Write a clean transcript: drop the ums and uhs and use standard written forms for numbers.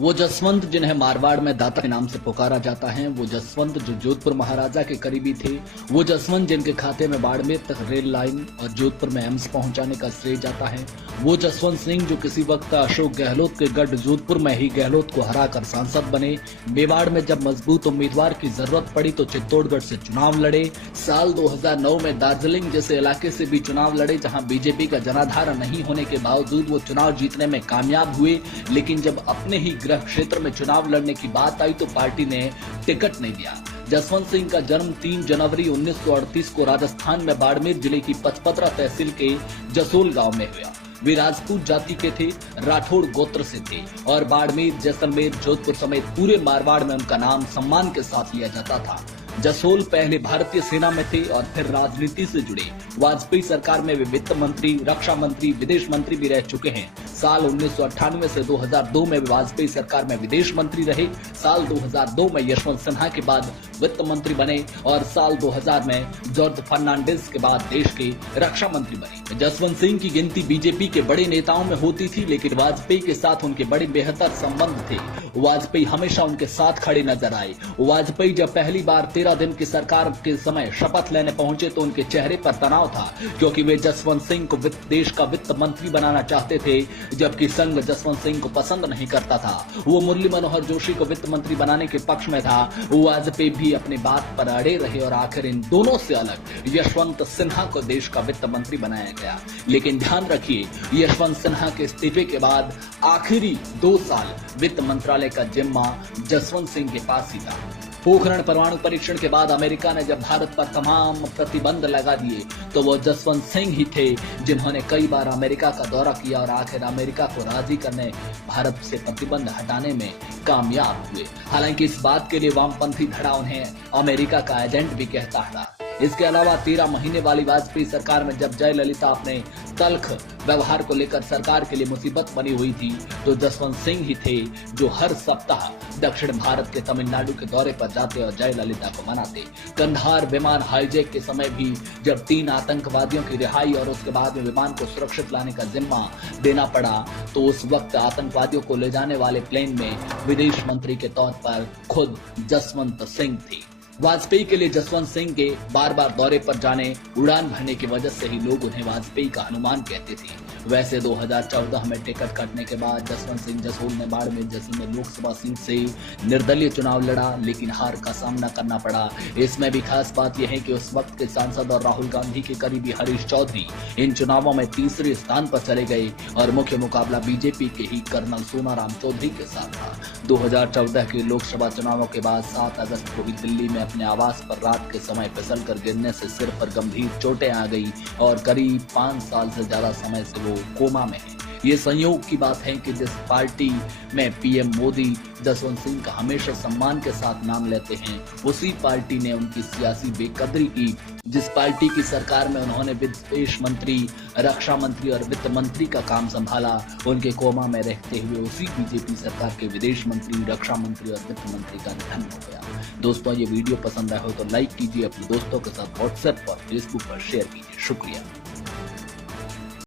वो जसवंत जिन्हें मारवाड़ में दाता के नाम से पुकारा जाता है, वो जसवंत जो जोधपुर महाराजा के करीबी थे, वो जसवंत जिनके खाते में बाड़मेर तक रेल लाइन और जोधपुर में एम्स पहुंचाने का श्रेय जाता है, वो जसवंत सिंह जो किसी वक्त अशोक गहलोत के गढ़ जोधपुर में ही गहलोत को हराकर सांसद बने, मेवाड़ में जब मजबूत उम्मीदवार की जरूरत पड़ी तो चित्तौड़गढ़ से चुनाव लड़े, साल 2009 में दार्जिलिंग जैसे इलाके से भी चुनाव लड़े जहां बीजेपी का जनाधार नहीं होने के बावजूद वो चुनाव जीतने में कामयाब हुए। लेकिन जब अपने ही गृह क्षेत्र में चुनाव लड़ने की बात आई तो पार्टी ने टिकट नहीं दिया। जसवंत सिंह का जन्म 3 जनवरी 1938 को राजस्थान में बाड़मेर जिले की पचपदरा तहसील के जसोल गांव में हुआ। वे राजपूत जाति के थे, राठौड़ गोत्र से थे और बाड़मेर, जैसलमेर, जोधपुर समेत पूरे मारवाड़ में उनका नाम सम्मान के साथ लिया जाता था। जसोल पहले भारतीय सेना में थे और फिर राजनीति से जुड़े। वाजपेयी सरकार में वे वित्त मंत्री, रक्षा मंत्री, विदेश मंत्री भी रह चुके हैं। साल 1998 से 2002 में वाजपेयी सरकार में विदेश मंत्री रहे। साल 2002 में यशवंत सिन्हा के बाद वित्त मंत्री बने और साल 2000 में जॉर्ज फर्नांडिस के बाद देश के रक्षा मंत्री बने। जसवंत सिंह की गिनती बीजेपी के बड़े नेताओं में होती थी, लेकिन वाजपेयी के साथ उनके बड़े बेहतर संबंध थे। वाजपेयी हमेशा उनके साथ खड़े नजर आए। वाजपेयी जब पहली बार 13 दिन की सरकार के समय शपथ लेने पहुंचे तो उनके चेहरे पर तनाव था, क्योंकि वे जसवंत सिंह को देश का वित्त मंत्री बनाना चाहते थे, जबकि संघ जसवंत सिंह को पसंद नहीं करता था। वो मुरली मनोहर जोशी को वित्त मंत्री बनाने के पक्ष में था। वाजपेयी भी अपनी बात पर अड़े रहे और आखिर इन दोनों से अलग यशवंत सिन्हा को देश का वित्त मंत्री बनाया गया। लेकिन ध्यान रखिए, यशवंत सिन्हा के इस्तीफे के बाद आखिरी 2 साल वित्त मंत्रालय का जिम्मा जसवंत सिंह के पास ही था। पोखरण परमाणु परीक्षण के बाद अमेरिका ने जब भारत पर तमाम प्रतिबंध लगा दिए तो वो जसवंत सिंह ही थे जिन्होंने कई बार अमेरिका का दौरा किया और आखिर अमेरिका को राजी करने, भारत से प्रतिबंध हटाने में कामयाब हुए। हालांकि इस बात के लिए वामपंथी धड़ा उन्हें अमेरिका का एजेंट भी कहता था। इसके अलावा 13 महीने वाली वाजपेयी सरकार में जब जयललिता अपने तल्ख व्यवहार को लेकर सरकार के लिए मुसीबत बनी हुई थी तो जसवंत सिंह ही थे जो हर सप्ताह दक्षिण भारत के तमिलनाडु के दौरे पर जाते और जयललिता को मनाते। कंधार विमान हाईजैक के समय भी जब 3 आतंकवादियों की रिहाई और उसके बाद में विमान को सुरक्षित लाने का जिम्मा देना पड़ा तो उस वक्त आतंकवादियों को ले जाने वाले प्लेन में विदेश मंत्री के तौर पर खुद जसवंत सिंह थे। वाजपेयी के लिए जसवंत सिंह के बार बार दौरे पर जाने, उड़ान भरने की वजह से ही लोग उन्हें वाजपेयी का हनुमान कहते थे। वैसे 2014 में टिकट कटने के बाद जसवंत सिंह जसोल ने बाड़मेर जैसलमेर लोकसभा सीट से निर्दलीय चुनाव लड़ा, लेकिन हार का सामना करना पड़ा। इसमें भी खास बात यह है कि उस वक्त के सांसद और राहुल गांधी के करीबी हरीश चौधरी इन चुनावों में तीसरे स्थान पर चले गए और मुख्य मुकाबला बीजेपी के ही कर्नल सोनाराम चौधरी के साथ था। 2014 के लोकसभा चुनावों के बाद 7 अगस्त को भी दिल्ली में अपने आवास पर रात के समय फिसलकर गिरने से सिर पर गंभीर चोटें आ गई और करीब 5 साल से ज्यादा समय से वो कोमा में है। ये संयोग की बात है कि जिस पार्टी में पीएम मोदी जसवंत सिंह का हमेशा सम्मान के साथ नाम लेते हैं, उसी पार्टी ने उनकी सियासी बेकदरी की। जिस पार्टी की सरकार में उन्होंने विदेश मंत्री, रक्षा मंत्री और वित्त मंत्री का काम संभाला, उनके कोमा में रहते हुए उसी बीजेपी सरकार के विदेश मंत्री, रक्षा मंत्री और वित्त मंत्री का निधन हो गया। दोस्तों, ये वीडियो पसंद आए हो तो लाइक कीजिए, अपने दोस्तों के साथ व्हाट्सएप और फेसबुक पर शेयर कीजिए। शुक्रिया।